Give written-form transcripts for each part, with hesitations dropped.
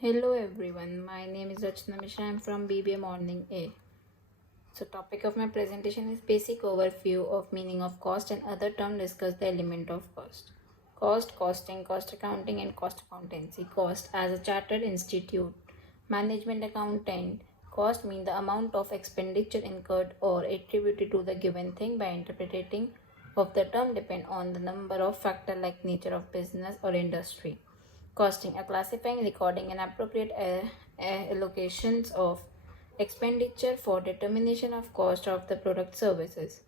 Hello everyone, my name is Rachna Mishra. I am from BBA Morning A. So topic of my presentation is basic overview of meaning of cost and other term discuss the element of cost. Cost, costing, cost accounting and cost accountancy. Cost as a chartered institute, management accountant, cost mean the amount of expenditure incurred or attributed to the given thing by interpreting of the term depend on the number of factor like nature of business or industry. Costing, a classifying, recording, and appropriate allocations of expenditure for determination of cost of the product services.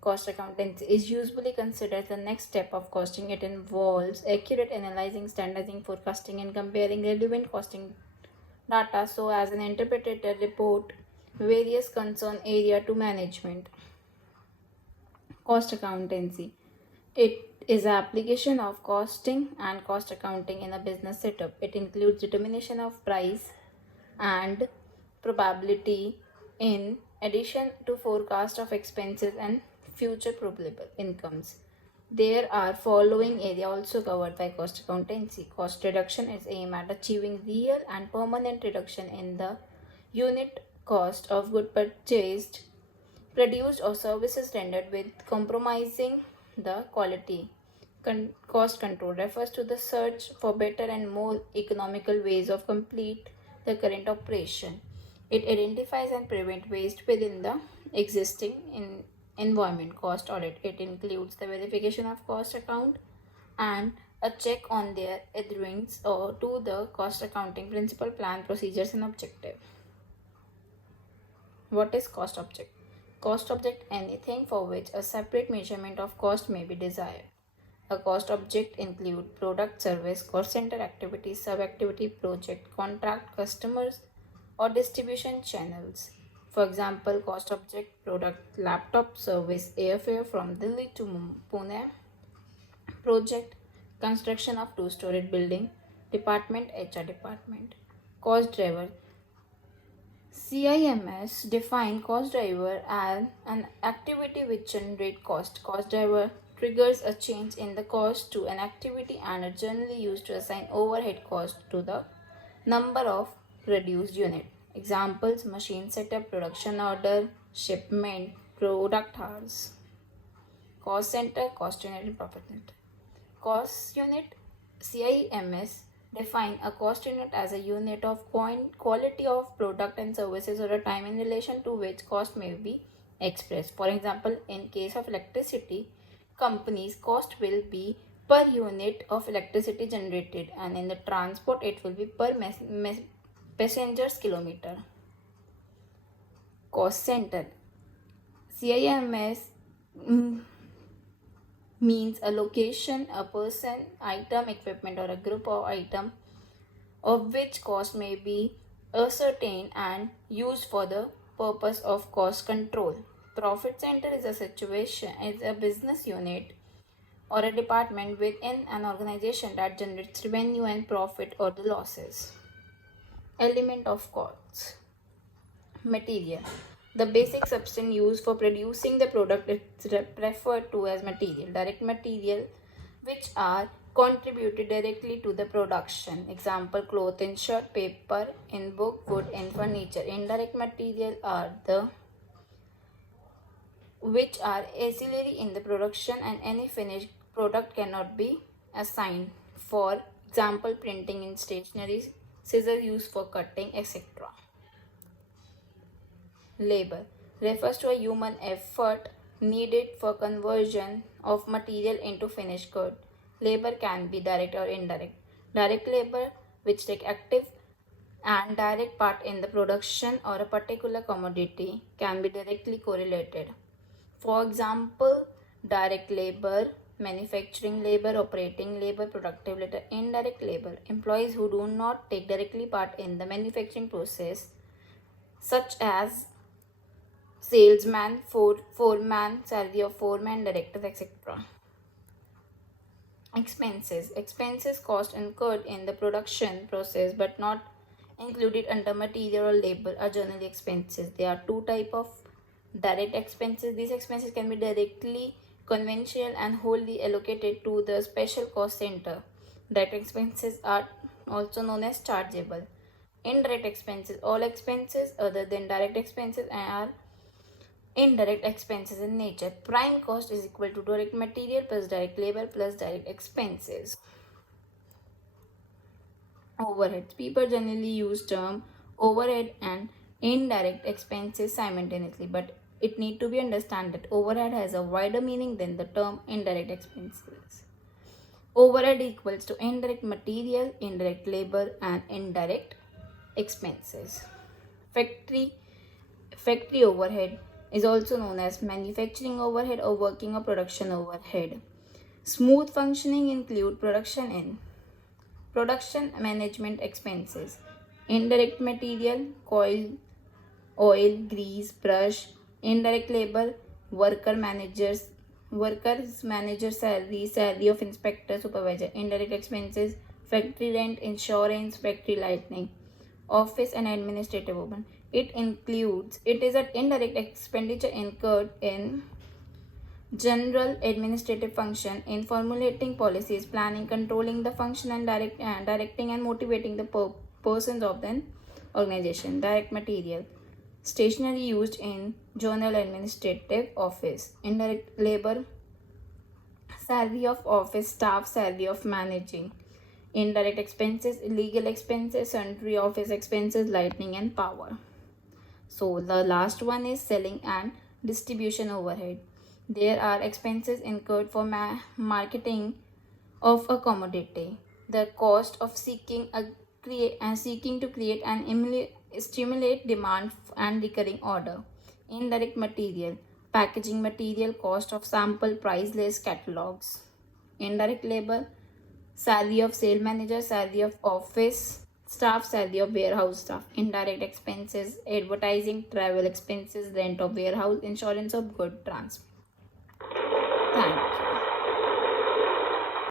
Cost accountancy is usually considered the next step of costing. It involves accurate analyzing, standardizing, forecasting, and comparing relevant costing data so as an interpreter report various concern area to management. Cost accountancy. It is the application of costing and cost accounting in a business setup. It includes determination of price and probability in addition to forecast of expenses and future probable incomes. There are following area also covered by cost accountancy. Cost reduction is aimed at achieving real and permanent reduction in the unit cost of good purchased, produced or services rendered with compromising the quality. Cost control refers to the search for better and more economical ways of complete the current operation. It identifies and prevents waste within the existing environment. Cost audit. It includes the verification of cost account and a check on their adherence or to the cost accounting principle, plan, procedures, and objective. What is cost object? Cost object anything for which a separate measurement of cost may be desired. A cost object include product, service, cost center activities, sub-activity, project, contract, customers, or distribution channels. For example, cost object product, laptop service, airfare from Delhi to Pune, project, construction of two-story building, department, HR department. Cost driver, CIMS define cost driver as an activity which generates cost. Cost driver triggers a change in the cost to an activity and are generally used to assign overhead cost to the number of produced unit. Examples: machine setup, production order, shipment, product hours. Cost center, cost unit, and profit center. Cost unit, CIMS define a cost unit as a unit of quality of product and services or a time in relation to which cost may be expressed. For example, in case of electricity, companies cost will be per unit of electricity generated, and in the transport it will be per passengers kilometer. Cost center, CIMS means a location, a person, item, equipment, or a group of item of which cost may be ascertained and used for the purpose of cost control. Profit center is a business unit or a department within an organization that generates revenue and profit or the losses. Element of costs. Material. The basic substance used for producing the product is referred to as material. Direct material, which are contributed directly to the production. Example: cloth in shirt, paper in book, wood in furniture. Indirect material are the which are ancillary in the production and any finished product cannot be assigned. For example, printing in stationery, scissors used for cutting, etc. Labor refers to a human effort needed for conversion of material into finished good. Labor can be direct or indirect. Direct labor, which take active and direct part in the production or a particular commodity, can be directly correlated. For example, direct labor, manufacturing labor, operating labor, productive labor. Indirect labor, employees who do not take directly part in the manufacturing process, such as salesman, foreman, salary of foreman, directors, etc. Expenses. Expenses cost incurred in the production process but not included under material or labor are generally expenses. There are two types of direct expenses. These expenses can be directly conventional and wholly allocated to the special cost center. Direct expenses are also known as chargeable. Indirect expenses, all expenses other than direct expenses are indirect expenses in nature. Prime cost is equal to direct material plus direct labor plus direct expenses. Overheads. People generally use term overhead and indirect expenses simultaneously, but it need to be understood that overhead has a wider meaning than the term indirect expenses. Overhead equals to indirect material, indirect labor, and indirect expenses. Factory overhead is also known as manufacturing overhead or working or production overhead. Smooth functioning include production management expenses, indirect material, coil, oil, grease, brush, indirect labor, workers manager salary, salary of inspector, supervisor, indirect expenses, factory rent, insurance, factory lighting, office and administrative open. It is an indirect expenditure incurred in general administrative function in formulating policies, planning, controlling the function, and directing and motivating the persons of the organization. Direct material, stationery used in journal administrative office. Indirect labor, salary of office staff, salary of managing. Indirect expenses, legal expenses, sundry office expenses, lighting and power. So the last one is selling and distribution overhead. There are expenses incurred for marketing of a commodity. The cost of seeking to create and stimulate demand and recurring order. Indirect material, packaging material, cost of sample, price list, catalogs. Indirect labor, salary of sale manager, salary of office staff, salary of warehouse staff. Indirect expenses, advertising, travel expenses, rent of warehouse, insurance of good transport.